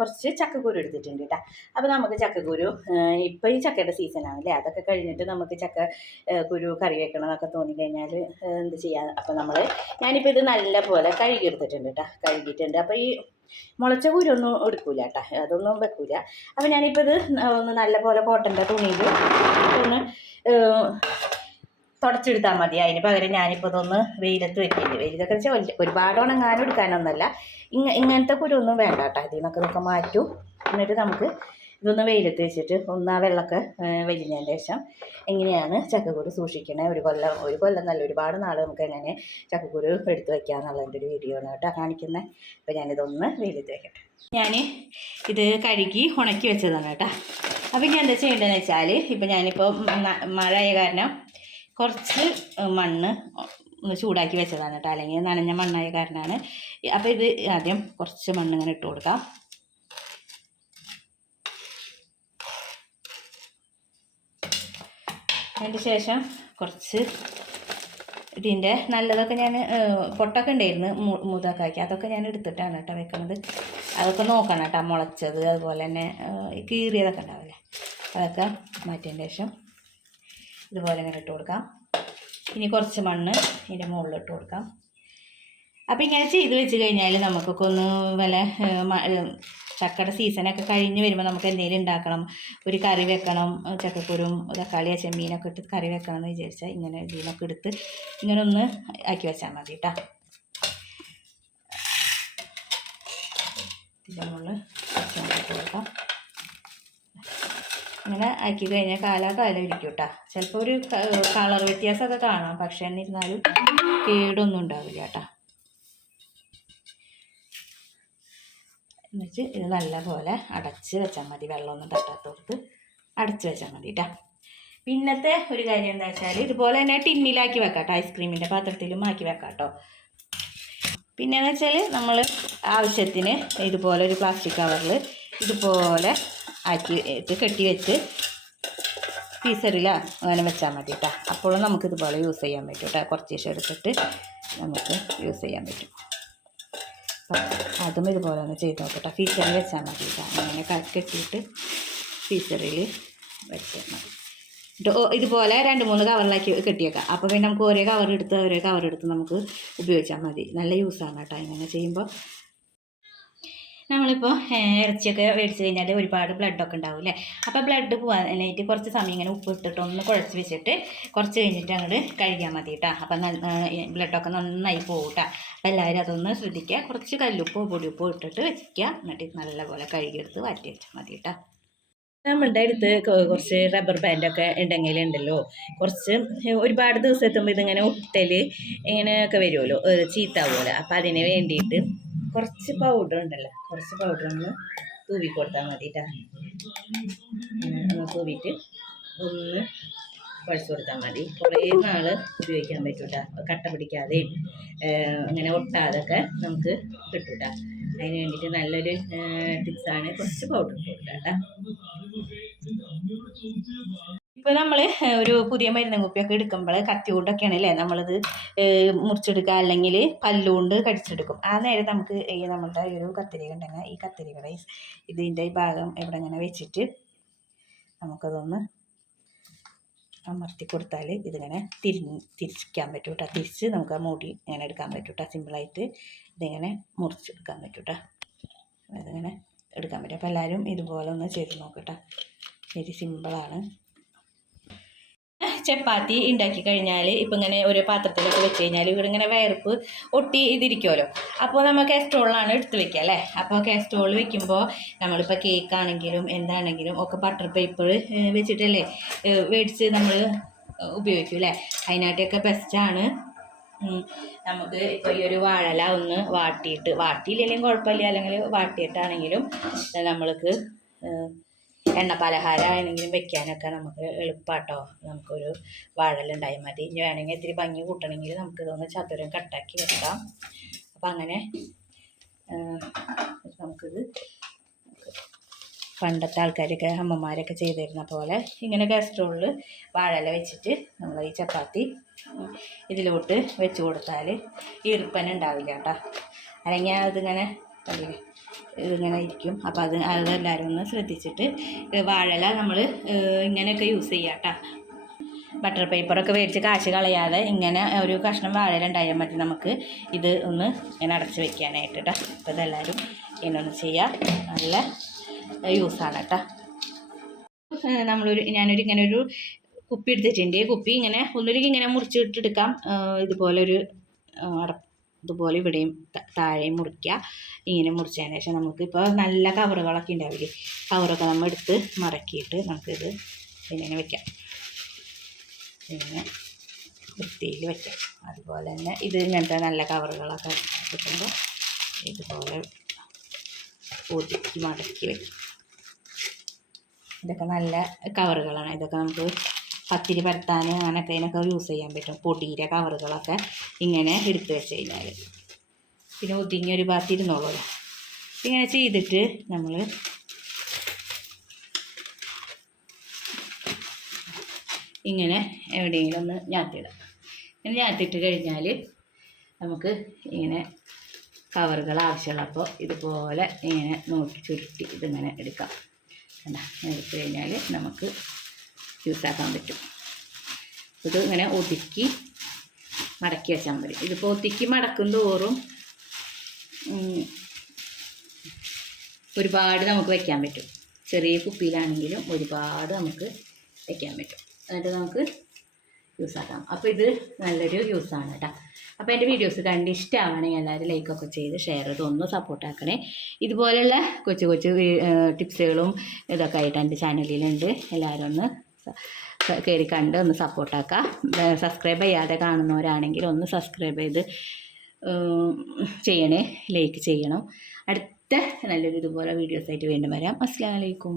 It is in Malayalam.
കുറച്ച് ചക്കക്കുരു എടുത്തിട്ടുണ്ട് കേട്ടോ അപ്പോൾ നമുക്ക് ചക്കക്കുരു ഇപ്പോൾ ഈ ചക്കയുടെ സീസണാണ് അല്ലേ അതൊക്കെ കഴിഞ്ഞിട്ട് നമുക്ക് ചക്ക കുരു കറി എന്നൊക്കെ തോന്നിക്കഴിഞ്ഞാൽ എന്ത് ചെയ്യാം? അപ്പോൾ നമ്മൾ ഞാനിപ്പോൾ ഇത് നല്ല പോലെ കഴുകിയെടുത്തിട്ടുണ്ട് കേട്ടോ കഴുകിയിട്ടുണ്ട്. അപ്പോൾ ഈ മുളച്ച കുരൊന്നും എടുക്കൂല കേട്ടോ അതൊന്നും വെക്കൂല. അപ്പോൾ ഞാനിപ്പോൾ ഇത് ഒന്ന് നല്ല പോലെ കോട്ടന്റെ തുണിയിൽ ഒന്ന് തുടച്ചെടുത്താൽ മതി. അതിന് പകരം ഞാനിപ്പോൾ ഇതൊന്ന് വെയിലത്ത് വെക്കില്ല വെയിലത്തൊക്കെ വെച്ചാൽ ഒരുപാട് ഉണങ്ങാനും എടുക്കാനൊന്നുമല്ല. ഇങ്ങ ഇങ്ങനത്തെ കുരുവൊന്നും വേണ്ട കേട്ടോ. ഇതിൽ നിന്നൊക്കെ ഇതൊക്കെ മാറ്റും. എന്നിട്ട് നമുക്ക് ഇതൊന്ന് വെയിലത്ത് വെച്ചിട്ട് ഒന്ന് ആ വെള്ളമൊക്കെ വലിഞ്ഞതിന് ശേഷം എങ്ങനെയാണ് ചക്കക്കുരു സൂക്ഷിക്കണേ? ഒരു കൊല്ലം ഒരു കൊല്ലം നല്ല ഒരുപാട് നാൾ നമുക്ക് എങ്ങനെ ചക്കക്കുരു എടുത്ത് വെക്കുക എന്നുള്ളതിന്റെ ഒരു വീഡിയോ ആണ് കേട്ടോ കാണിക്കുന്നത് അപ്പോൾ ഞാനിതൊന്ന് വെയിലത്ത് വെക്കട്ടെ. ഞാൻ ഇത് കഴുകി ഉണക്കി വെച്ചതാണ് കേട്ടോ. അപ്പോൾ ഞാൻ എന്താ ചെയ്യേണ്ടതെന്ന് വെച്ചാൽ ഇപ്പം ഞാനിപ്പോൾ മഴയായ കാരണം കുറച്ച് മണ്ണ് ഒന്ന് ചൂടാക്കി വെച്ചതാണ് കേട്ടോ. അല്ലെങ്കിൽ നനഞ്ഞ മണ്ണായ കാരണമാണ്. അപ്പോൾ ഇത് ആദ്യം കുറച്ച് മണ്ണ് ഇങ്ങനെ ഇട്ട് കൊടുക്കാം. അതിന്റെ ശേഷം കുറച്ച് ഇതിന്റെ നല്ലതൊക്കെ ഞാൻ പൊട്ടൊക്കെ ഉണ്ടായിരുന്നു മുതക്കാക്കി അതൊക്കെ ഞാൻ എടുത്തിട്ടാണ് കേട്ടോ വെക്കുന്നത് അതൊക്കെ നോക്കണം കേട്ടോ. മുളച്ചത് അതുപോലെ തന്നെ കീറിയതൊക്കെ ഉണ്ടാവില്ലേ. അതൊക്കെ മാറ്റിയതിന് ശേഷം ഇതുപോലെ ഇങ്ങനെ ഇട്ട് കൊടുക്കാം. ഇനി കുറച്ച് മണ്ണ് ഇതിന്റെ മുകളിൽ ഇട്ട് കൊടുക്കാം. അപ്പോൾ ഇങ്ങനെ ചെയ്ത് വെച്ച് കഴിഞ്ഞാൽ നമുക്കൊക്കെ ഒന്ന് ഏഹ്, ചക്കയുടെ സീസണൊക്കെ കഴിഞ്ഞ് വരുമ്പോൾ നമുക്ക് എന്തെങ്കിലും ഉണ്ടാക്കണം. ഒരു കറി വെക്കണം ചക്കക്കുരും തക്കാളി ചെമ്മീനൊക്കെ ഇട്ട് കറി വെക്കണം എന്ന് വിചാരിച്ചാൽ ഇങ്ങനെ ഇതിനൊക്കെ എടുത്ത് ഇങ്ങനെ ഒന്ന് ആക്കി വെച്ചാൽ മതി കേട്ടോ ഇതിന്റെ മുകളിൽ കൊടുക്കാം. ഇങ്ങനെ ആക്കി കഴിഞ്ഞാൽ കാലാകാലം ഇരിക്കും കേട്ടോ ചിലപ്പോൾ ഒരു കളർ വ്യത്യാസമൊക്കെ കാണാം. പക്ഷേ എന്നിരുന്നാലും കേടൊന്നും ഉണ്ടാവില്ല കേട്ടോ എന്നിട്ട് ഇത് നല്ലപോലെ അടച്ച് വെച്ചാൽ മതി. വെള്ളമൊന്നും തട്ടാത്തോടത്ത് അടച്ച് വെച്ചാൽ മതി കേട്ടോ പിന്നത്തെ ഒരു കാര്യം എന്താ വെച്ചാൽ ഇതുപോലെ തന്നെ ടിന്നിലാക്കി വെക്കാം കേട്ടോ ഐസ്ക്രീമിന്റെ പാത്രത്തിലും ആക്കി വെക്കാം കേട്ടോ പിന്നെന്ന് വെച്ചാൽ നമ്മൾ ആവശ്യത്തിന് ഇതുപോലെ ഒരു പ്ലാസ്റ്റിക് കവറിൽ ഇതുപോലെ ആക്കി ഇട്ട് കെട്ടി വെച്ച് ഫീസറിലോ അങ്ങനെ വെച്ചാൽ മതി കേട്ടോ അപ്പോഴും നമുക്ക് ഇതുപോലെ യൂസ് ചെയ്യാൻ പറ്റും കേട്ടോ കുറച്ച് ശേഷം എടുത്തിട്ട് നമുക്ക് യൂസ് ചെയ്യാൻ പറ്റും. അപ്പം അതും ഇതുപോലെ ഒന്ന് ചെയ്ത് നോക്കട്ടെ ഫീസറിൽ വെച്ചാൽ മതി കേട്ടോ അങ്ങനെ കെട്ടിയിട്ട് ഫീസറിൽ വെച്ചാൽ മതി. ഇതുപോലെ രണ്ട് മൂന്ന് കവറിലാക്കി കെട്ടിയേക്കാം. അപ്പോൾ പിന്നെ നമുക്ക് ഒരേ കവർ എടുത്ത് ഓരോ കവർ എടുത്ത് നമുക്ക് ഉപയോഗിച്ചാൽ മതി. നല്ല യൂസാണ് കേട്ടോ ഇങ്ങനെ ചെയ്യുമ്പോൾ നമ്മളിപ്പോൾ ഇറച്ചിയൊക്കെ മേടിച്ച് കഴിഞ്ഞാൽ ഒരുപാട് ബ്ലഡൊക്കെ ഉണ്ടാവും അല്ലേ അപ്പോൾ ബ്ലഡ് പോകാനായിട്ട് കുറച്ച് സമയം ഇങ്ങനെ ഉപ്പ് ഇട്ടിട്ട് ഒന്ന് കുഴച്ച് വെച്ചിട്ട് കുറച്ച് കഴിഞ്ഞിട്ട് അങ്ങോട്ട് കഴുകിയാൽ മതി കേട്ടോ അപ്പം ബ്ലഡൊക്കെ നന്നായി പോകും കേട്ടോ അപ്പോൾ എല്ലാവരും അതൊന്ന് ശ്രദ്ധിക്കുക കുറച്ച് കല്ലുപ്പോ പൊടിയുപ്പോ ഇട്ടിട്ട് വെക്കുക എന്നിട്ട് നല്ലപോലെ കഴുകിയെടുത്ത് വാറ്റി വെച്ചാൽ മതി കേട്ടോ നമ്മളുടെ അടുത്ത് കുറച്ച് റബ്ബർ ബാൻഡൊക്കെ ഉണ്ടെങ്കിൽ ഉണ്ടല്ലോ. കുറച്ച് ഒരുപാട് ദിവസം എത്തുമ്പോൾ ഇതിങ്ങനെ ഒട്ടൽ ഇങ്ങനെയൊക്കെ വരുമല്ലോ ചീത്ത പോലെ. അപ്പം അതിന് വേണ്ടിയിട്ട് കുറച്ച് പൗഡർ ഉണ്ടല്ലോ. കുറച്ച് പൗഡർ ഒന്ന് തൂവി കൊടുത്താൽ മതി ഒന്ന് തൂവിട്ട് ഒന്ന് കുഴച്ച് കൊടുത്താൽ മതി. കുറേ നാൾ ഉപയോഗിക്കാൻ പറ്റും കേട്ടോ പിടിക്കാതെയും അങ്ങനെ ഒട്ടാതൊക്കെ നമുക്ക് കിട്ടും അതിന് വേണ്ടിയിട്ട് നല്ലൊരു ടിപ്സാണ് കുറച്ച് പൗഡർ കേട്ടോ ഇപ്പോൾ നമ്മൾ ഒരു പുതിയ മരുന്ന് കുപ്പിയൊക്കെ എടുക്കുമ്പോൾ കത്തി കൊണ്ടൊക്കെയാണ് അല്ലേ നമ്മളിത് മുറിച്ചെടുക്കുക അല്ലെങ്കിൽ പല്ലുകൊണ്ട് കടിച്ചെടുക്കും. ആ നേരം നമുക്ക് ഈ നമ്മളുടെ ഒരു കത്തിരിക ഉണ്ടെങ്കിൽ ഈ കത്തിരികളെ ഇതിന്റെ ഭാഗം ഇവിടെ ഇങ്ങനെ വെച്ചിട്ട് നമുക്കതൊന്ന് അമർത്തി കൊടുത്താൽ ഇതിങ്ങനെ തിരി തിരിക്കാൻ പറ്റും കേട്ടോ തിരിച്ച് നമുക്ക് ആ മൂടി ഇങ്ങനെ എടുക്കാൻ പറ്റും കേട്ടോ സിമ്പിളായിട്ട് ഇതിങ്ങനെ മുറിച്ചെടുക്കാൻ പറ്റും കേട്ടോ അതിങ്ങനെ എടുക്കാൻ പറ്റും. അപ്പോൾ എല്ലാവരും ഇതുപോലെ ഒന്ന് ചെയ്ത് നോക്കട്ടോ വെരി സിമ്പിളാണ് ചപ്പാത്തി ഉണ്ടാക്കി കഴിഞ്ഞാൽ ഇപ്പം ഇങ്ങനെ ഒരു പാത്രത്തിലൊക്കെ വെച്ച് കഴിഞ്ഞാൽ ഇവിടെ ഇങ്ങനെ വയർപ്പ് ഒട്ടി ഇതിരിക്കുമല്ലോ അപ്പോൾ നമ്മൾ കാസ്ട്രോളിലാണ് എടുത്ത് വെക്കുക അല്ലേ? അപ്പോൾ കാസ്ട്രോൾ വെക്കുമ്പോൾ നമ്മളിപ്പോൾ കേക്ക് ആണെങ്കിലും എന്താണെങ്കിലും ഒക്കെ ബട്ടർ പേപ്പർ വെച്ചിട്ടല്ലേ മേടിച്ച് നമ്മൾ ഉപയോഗിക്കും അല്ലേ? അതിനായിട്ടൊക്കെ ബെസ്റ്റാണ് നമുക്ക് ഇപ്പോൾ ഈ ഒരു വാഴല ഒന്ന് വാട്ടിയിട്ട് വാട്ടിയില്ലെങ്കിലും കുഴപ്പമില്ല. അല്ലെങ്കിൽ വാട്ടിയിട്ടാണെങ്കിലും നമ്മൾക്ക് എണ്ണ പലഹാരമാണെങ്കിലും വെക്കാനൊക്കെ നമുക്ക് എളുപ്പാട്ടോ. നമുക്കൊരു വാഴലുണ്ടായി മതി. ഇനി വേണമെങ്കിൽ ഇത്തിരി ഭംഗി കൂട്ടണമെങ്കിൽ നമുക്ക് ഇതൊന്ന് ചതുരം കട്ടാക്കി വെക്കാം. അപ്പം അങ്ങനെ നമുക്കിത് പണ്ടത്തെ ആൾക്കാരൊക്കെ അമ്മമാരൊക്കെ ചെയ്തിരുന്ന പോലെ ഇങ്ങനെ കാസ്ട്രോളിൽ വാഴല വെച്ചിട്ട് നമ്മൾ ഈ ചപ്പാത്തി ഇതിലോട്ട് വെച്ച് കൊടുത്താൽ ഈർപ്പന ഉണ്ടാവില്ല കേട്ടോ. അല്ലെങ്കിൽ അതിങ്ങനെ ഇങ്ങനെ ഇരിക്കും. അപ്പോൾ അത് അതെല്ലാവരും ഒന്ന് ശ്രദ്ധിച്ചിട്ട് വാഴല നമ്മൾ ഇങ്ങനെയൊക്കെ യൂസ് ചെയ്യാം കേട്ടോ ബട്ടർ പേപ്പറൊക്കെ മേടിച്ച് കാശ് കളയാതെ ഇങ്ങനെ ഒരു കഷ്ണം വാഴല ഉണ്ടായാൽ മതി നമുക്ക്. ഇത് ഒന്ന് ഇങ്ങനെ അടച്ച് വെക്കാനായിട്ട് കേട്ടോ അപ്പോൾ ഇതെല്ലാവരും ഇങ്ങനെ ഒന്ന് ചെയ്യാം. നല്ല യൂസാണ് കേട്ടോ നമ്മളൊരു ഞാനൊരു ഇങ്ങനെ ഒരു കുപ്പി എടുത്തിട്ടുണ്ട്. കുപ്പി ഇങ്ങനെ ഒന്നുകിൽ ഇങ്ങനെ മുറിച്ചിട്ടെടുക്കാം ഇതുപോലെ ഒരു അട ഇതുപോലെ ഇവിടെയും താഴെയും മുറിക്കുക ഇങ്ങനെ മുറിച്ചതിന് ശേഷം നമുക്കിപ്പോൾ നല്ല കവറുകളൊക്കെ ഉണ്ടാവില്ലേ? കവറൊക്കെ നമ്മൾ എടുത്ത് മറക്കിയിട്ട് നമുക്കിത് ഇങ്ങനെ വെക്കാം. ഇങ്ങനെ വൃത്തിയിൽ വെക്കാം. അതുപോലെ തന്നെ ഇത് ഇങ്ങനത്തെ നല്ല കവറുകളൊക്കെ കിട്ടുമ്പോൾ ഇതുപോലെ ഒതുക്കി മടക്കി വെക്കും. ഇതൊക്കെ നല്ല കവറുകളാണ്. ഇതൊക്കെ നമുക്ക് പത്തിരി പരത്താൻ അങ്ങനെയൊക്കെ ഇതിനൊക്കെ യൂസ് ചെയ്യാൻ പറ്റും. പൊടിയുടെ കവറുകളൊക്കെ ഇങ്ങനെ എടുത്ത് വെച്ച് കഴിഞ്ഞാൽ പിന്നെ ഒതുങ്ങി ഒരു ഭാഗത്ത് ഇരുന്നോളൂല്ലോ ഇങ്ങനെ ചെയ്തിട്ട് നമ്മൾ ഇങ്ങനെ എവിടെയെങ്കിലും ഒന്ന് ഞാത്തിടാം. ഇങ്ങനെ ഞാത്തിട്ട് കഴിഞ്ഞാൽ നമുക്ക് ഇങ്ങനെ കവറുകൾ ആവശ്യമുള്ളപ്പോൾ ഇതുപോലെ ഇങ്ങനെ നോക്കി ചുരുട്ടി ഇതിങ്ങനെ എടുക്കാം. എടുത്തു കഴിഞ്ഞാൽ നമുക്ക് യൂസാക്കാൻ പറ്റും. ഇത് ഇങ്ങനെ ഒതുക്കി മടക്കി വെച്ചാൽ മതി. ഇതിപ്പോൾ ഒതുക്കി മടക്കും തോറും ഒരുപാട് നമുക്ക് വയ്ക്കാൻ പറ്റും. ചെറിയ കുപ്പിയിലാണെങ്കിലും ഒരുപാട് നമുക്ക് വയ്ക്കാൻ പറ്റും. എന്നിട്ട് നമുക്ക് യൂസാക്കാം അപ്പോൾ ഇത് നല്ലൊരു യൂസാണ് കേട്ടോ. അപ്പോൾ എന്റെ വീഡിയോസ് കണ്ട് ഇഷ്ടമാവണമെങ്കിൽ എല്ലാവരും ലൈക്കൊക്കെ ചെയ്ത് ഷെയർ ചെയ്ത് ഒന്ന് സപ്പോർട്ട് ആക്കണേ. ഇതുപോലെയുള്ള കൊച്ചു കൊച്ചു ടിപ്സുകളും ഇതൊക്കെ ആയിട്ട് എന്റെ ചാനലിലുണ്ട് എല്ലാവരും ഒന്ന് കയറി കണ്ട് ഒന്ന് സപ്പോർട്ടാക്കാം. സബ്സ്ക്രൈബ് ചെയ്യാതെ കാണുന്നവരാണെങ്കിൽ ഒന്ന് സബ്സ്ക്രൈബ് ചെയ്ത് ചെയ്യണേ ലൈക്ക് ചെയ്യണം. അടുത്ത നല്ലൊരു ഇതുപോലെ വീഡിയോസായിട്ട് വീണ്ടും വരാം. അസ്സാം വലൈക്കും